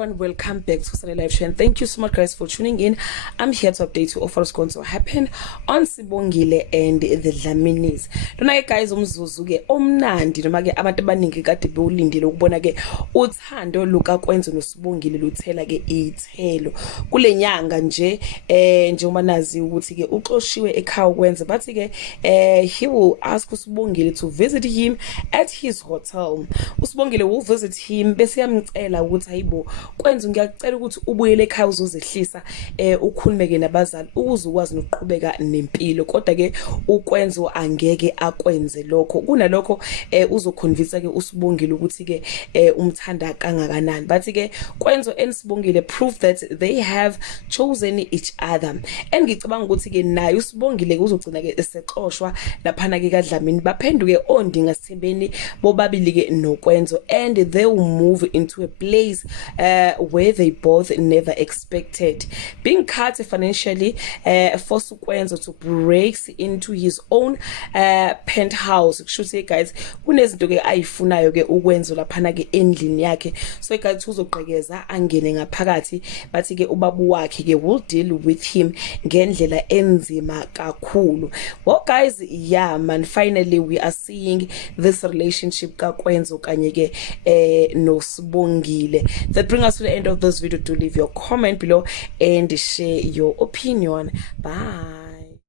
everyone, welcome back to Sunday Live Show, and thank you so much guys for tuning in. I'm here to update you of what's going to happen on Sibongile and The Dlaminis. Lona guys umzuzu ke omnandi noma ke abantu abaningi kade bewulindile ukubona ke uthando luka Kwenzo noSibongile luthela ke ithelo kulenyanga nje njengoba nazi ukuthi ke uxoshiwe ekhaya Kwenzo bathi ke he will ask uSibongile to visit him at his hotel. uSibongile will visit him bese yamcela ukuthi hayibo Kwenzo ngiyacela ukuthi ubuyele ekhaya uzozehlisa ukhulumeke nabazali ukuze ukwazi nokuqhubeka nempilo, kodwa ke uKwenzo angeke akwenze lokho. Kunalokho uzoconvince ke uSibongile ukuthi ke umthanda kangakanani. Bathi ke Kwenzo and Sibongile prove that they have chosen each other. Engicabanga ukuthi ke naye uSibongile uzogcina ke esexoshwa laphana ke kaDlamini baphenduke ondinga sithembeni bobabili ke noKwenzo, and they will move into a place where they both never expected. Being cut financially forced Kwenzo to break into his own penthouse. Kushuthi guys kunezinto ke ayifunayo ke uKwenzo laphana ke endlini yakhe, so guys uzoqhekeza angene ngaphakathi. Bathi ke ubabu wakhe ke will deal with him ngendlela enzima kakhulu. Well guys, yeah man, finally we are seeing this relationship ka Kwenzo kanye ke no Sibongile. That brings us to the end of this video. Do leave your comment below and share your opinion. Bye.